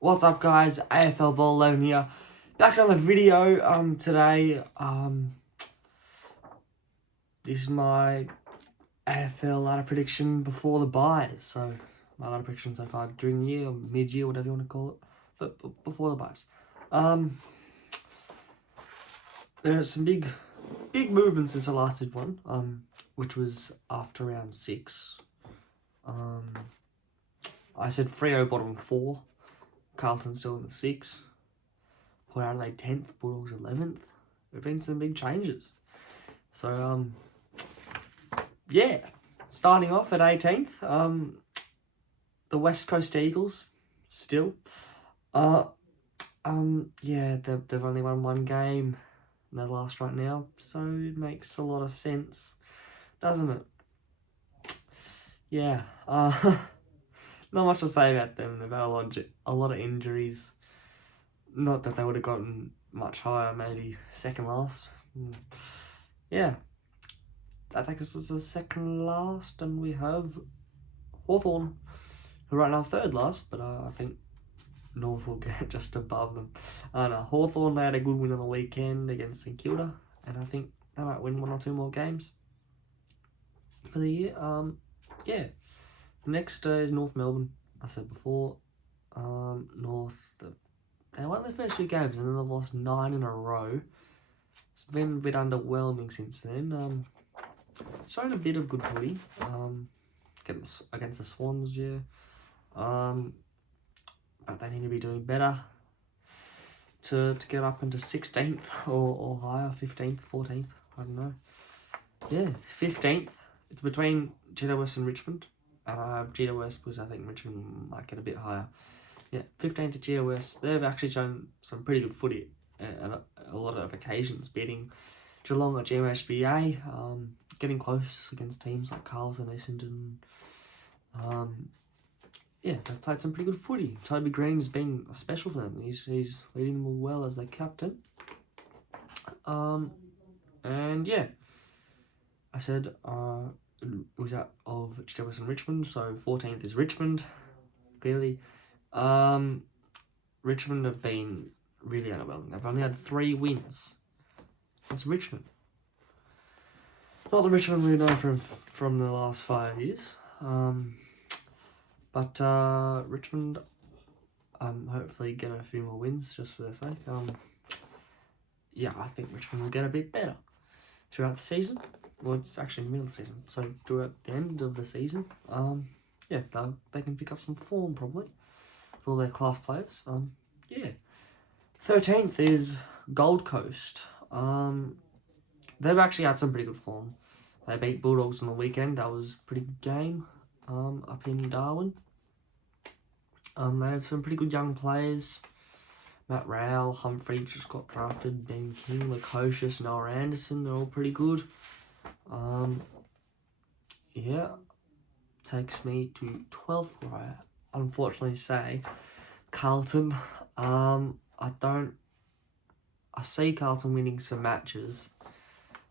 What's up, guys? AFL Ball 11 here. Back on the video today. This is my AFL ladder prediction before the buys. So my ladder prediction so far during the year or mid-year, whatever you want to call it, but before the buys. There's some big movements since the last did one. Which was after round 6. I said Freo bottom 4. Carlton still in the 6th. Port Adelaide 10th, Bulldogs 11th. There've been some big changes. So, yeah. Starting off at 18th, the West Coast Eagles, still. Yeah, they've only won one game in their last right now, so it makes a lot of sense, doesn't it? Yeah, not much to say about them. They've had a lot of injuries. Not that they would have gotten much higher, maybe second last. Yeah, I think this is the second last, and we have Hawthorn, who right now third last, but I think North will get just above them. Hawthorn, they had a good win on the weekend against St Kilda, and I think they might win 1 or 2 more games for the year. Yeah. Next is North Melbourne. I said before, North, they won their first 2 games and then they've lost 9 in a row. It's been a bit underwhelming since then. Showing a bit of good footy against the Swans, yeah. But they need to be doing better to get up into 16th or higher, 15th, 14th, I don't know. Yeah, 15th. It's between GWS and Richmond. And I have GWS because I think Richmond might get a bit higher. Yeah, 15th to GWS. They've actually shown some pretty good footy at a lot of occasions, beating Geelong at GMHBA, getting close against teams like Carlton, Essendon. Yeah, they've played some pretty good footy. Toby Green's been special for them. He's leading them well as their captain. And yeah, I said it was out of GWS and Richmond, so 14th is Richmond, clearly. Richmond have been really underwhelming. They've only had 3 wins. That's Richmond. Not the Richmond we know from the last 5 years. But Richmond hopefully get a few more wins just for their sake. Yeah, I think Richmond will get a bit better throughout the season. Well, it's actually the middle of the season, so throughout the end of the season, yeah, they can pick up some form probably for all their class players. Yeah. 13th is Gold Coast. They've actually had some pretty good form. They beat Bulldogs on the weekend. That was a pretty good game up in Darwin. They have some pretty good young players. Matt Rowell, Humphrey just got drafted, Ben King, Lukosius, Noah Anderson, they're all pretty good. Yeah, takes me to 12th, where I unfortunately say Carlton. I see Carlton winning some matches,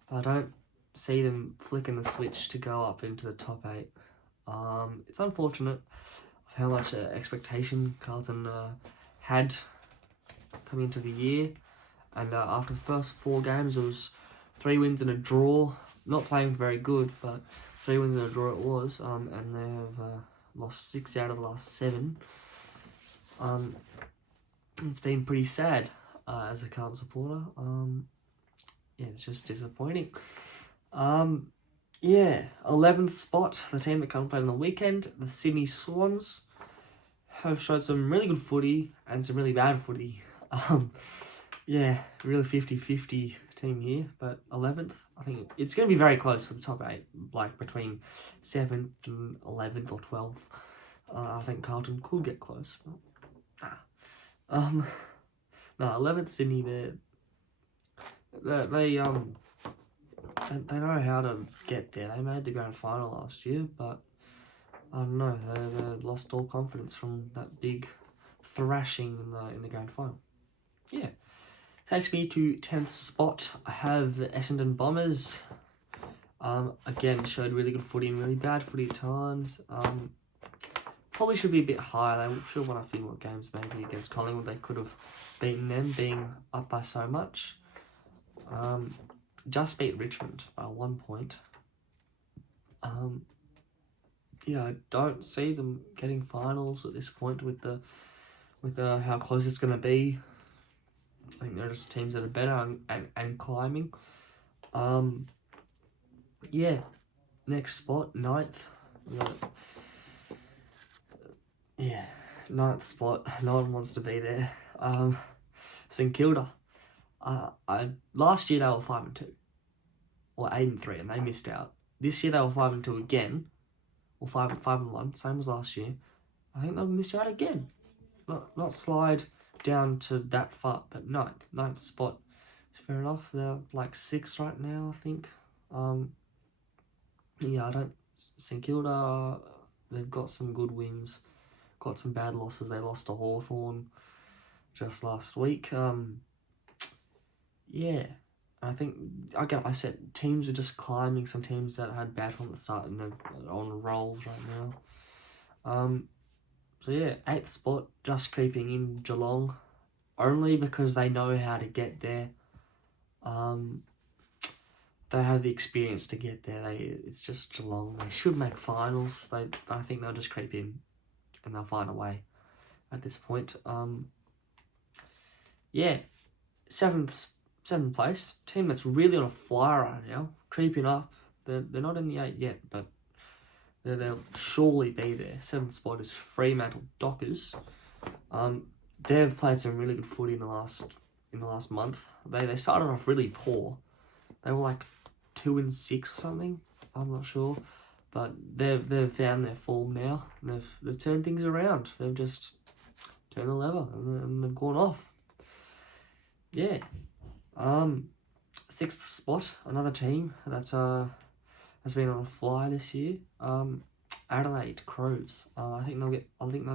but I don't see them flicking the switch to go up into the top 8. It's unfortunate of how much expectation Carlton had coming into the year, and after the first 4 games, it was 3 wins and a draw. Not playing very good, but 3 wins and a draw it was, and they have lost 6 out of the last 7. It's been pretty sad as a Carlton supporter. Yeah, it's just disappointing. Yeah, 11th spot, the team that come play on the weekend, the Sydney Swans, have showed some really good footy and some really bad footy. Yeah, really 50-50 team here, but 11th, I think it's going to be very close for the top 8, like between 7th and 11th or 12th. I think Carlton could get close, but no, 11th Sydney, they know how to get there. They made the grand final last year, but I don't know, they lost all confidence from that big thrashing in the grand final. Yeah. Takes me to 10th spot. I have the Essendon Bombers. Again, showed really good footy and really bad footy at times. probably should be a bit higher. They should have won a few more games maybe against Collingwood. They could have beaten them, being up by so much. Just beat Richmond by 1 point. Yeah, I don't see them getting finals at this point with how close it's going to be. I think they're just teams that are better and climbing. Yeah, next spot, 9th. Yeah, 9th spot. No one wants to be there. St Kilda. Last year they were 5-2, or 8-3, and they missed out. This year they were 5-2 again, or 5-1, same as last year. I think they'll miss out again. Not slide down to that far, but 9th spot. It's fair enough. They're like 6th right now, I think. Yeah, St Kilda, they've got some good wins, got some bad losses. They lost to Hawthorn just last week. Yeah, I think, again, I said teams are just climbing. Some teams that had bad from the start and they're on rolls right now. So yeah, 8th spot, just creeping in Geelong, only because they know how to get there. They have the experience to get there. It's just Geelong. They should make finals. I think they'll just creep in, and they'll find a way. At this point, yeah, 7th place, team that's really on a flyer right now, creeping up. They're not in the 8 yet, but they'll surely be there. 7th spot is Fremantle Dockers. They've played some really good footy in the last month. They started off really poor. They were like 2-6 or something. I'm not sure, but they've found their form now. And they've turned things around. They've just turned the lever and they've gone off. Yeah. 6th spot, another team that has been on a fly this year. Adelaide Crows. I think they'll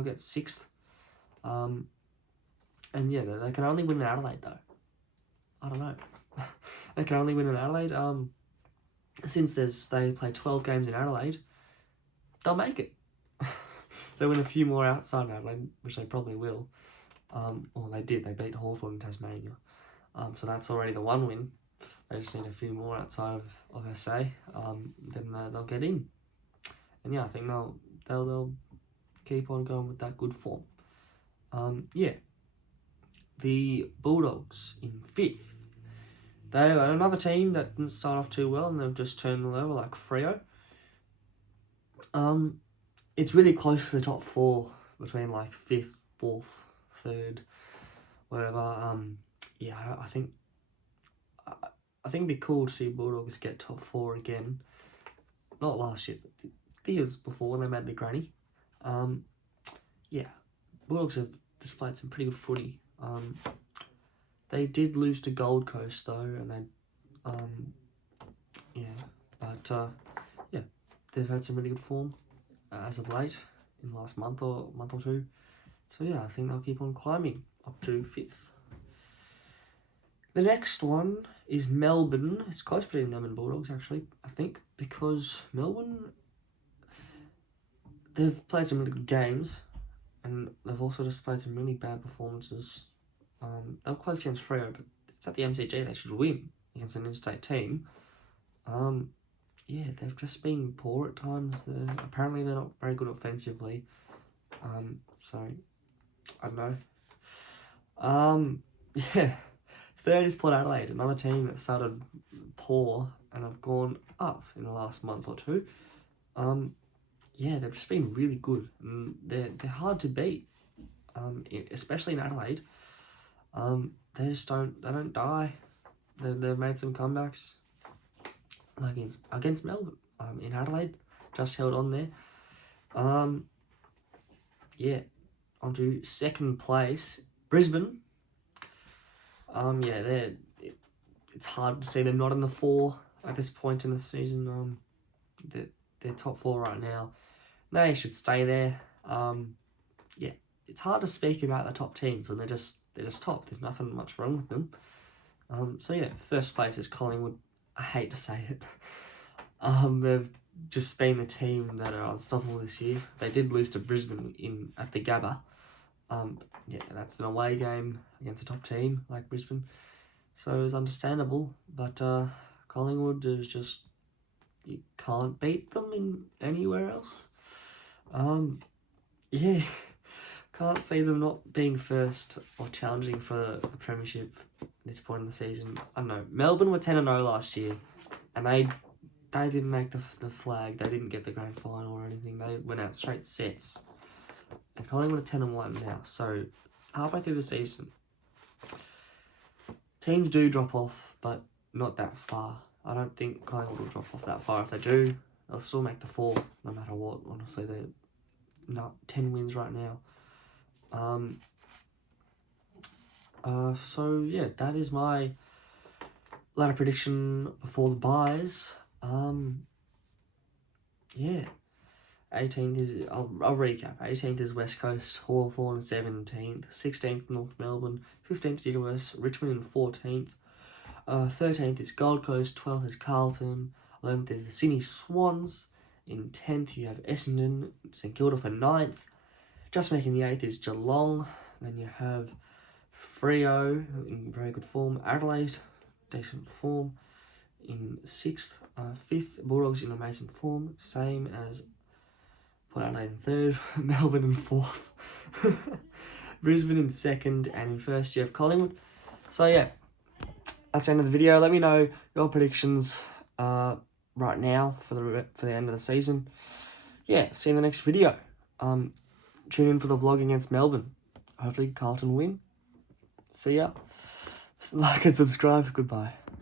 get 6th. And yeah, they can only win in Adelaide though. I don't know. They can only win in Adelaide. Since they play 12 games in Adelaide, they'll make it. They win a few more outside Adelaide, which they probably will. Or they did. They beat Hawthorn in Tasmania. So that's already the 1 win. They just need a few more outside of SA. Then they'll get in. And yeah, I think they'll keep on going with that good form. Yeah. The Bulldogs in 5th. They are another team that didn't start off too well, and they've just turned the level like Freo. It's really close for the top 4 between like 5th, 4th, 3rd, whatever. Yeah, I think it'd be cool to see Bulldogs get top 4 again. Not last year, but the years before when they made the granny. Yeah, Bulldogs have displayed some pretty good footy. They did lose to Gold Coast though, and they've had some really good form as of late in the last month or two. So yeah, I think they'll keep on climbing up to 5th. The next one is Melbourne. It's close between them and Bulldogs actually, I think, because Melbourne, they've played some really good games, and they've also displayed some really bad performances. They were close against Freo, but it's at the MCG. They should win against an interstate team. Yeah, they've just been poor at times. Apparently they're not very good offensively. So I don't know. Yeah. 3rd is Port Adelaide, another team that started poor and have gone up in the last month or two. Yeah, they've just been really good, and they're hard to beat. Especially in Adelaide. They don't die. They've made some comebacks against Melbourne. In Adelaide, just held on there. Yeah, on to 2nd place, Brisbane. Yeah, it's hard to see them not in the 4 at this point in the season. They're top 4 right now. They should stay there. Yeah, it's hard to speak about the top teams when they're just top. There's nothing much wrong with them. So yeah, 1st place is Collingwood. I hate to say it. just being the team that are unstoppable this year. They did lose to Brisbane at the Gabba. Yeah, that's an away game against a top team like Brisbane, so it was understandable. But Collingwood is just, you can't beat them in anywhere else. Yeah, can't see them not being first or challenging for the premiership at this point in the season. I don't know. Melbourne were 10-0 last year, and they didn't make the flag. They didn't get the grand final or anything. They went out straight sets. And Collingwood are 10-1 now. So halfway through the season, teams do drop off, but not that far. I don't think Collingwood will drop off that far. If they do, they'll still make the 4, no matter what. Honestly, they're not 10 wins right now. So yeah, that is my ladder prediction before the buys. Yeah. 18th is, I'll recap. 18th is West Coast, Hawthorn 17th, 16th North Melbourne, 15th GWS, Richmond in 14th, 13th is Gold Coast, 12th is Carlton, 11th is the Sydney Swans, in 10th you have Essendon, St Kilda for 9th, just making the 8th is Geelong, then you have Freo in very good form, Adelaide, decent form, in 6th, 5th, Bulldogs in amazing form, same as Port Adelaide in 3rd, Melbourne in 4th, Brisbane in 2nd, and in 1st you have Collingwood. So yeah, that's the end of the video. Let me know your predictions right now for the end of the season. Yeah, see you in the next video. Tune in for the vlog against Melbourne. Hopefully Carlton win. See ya. Like and subscribe. Goodbye.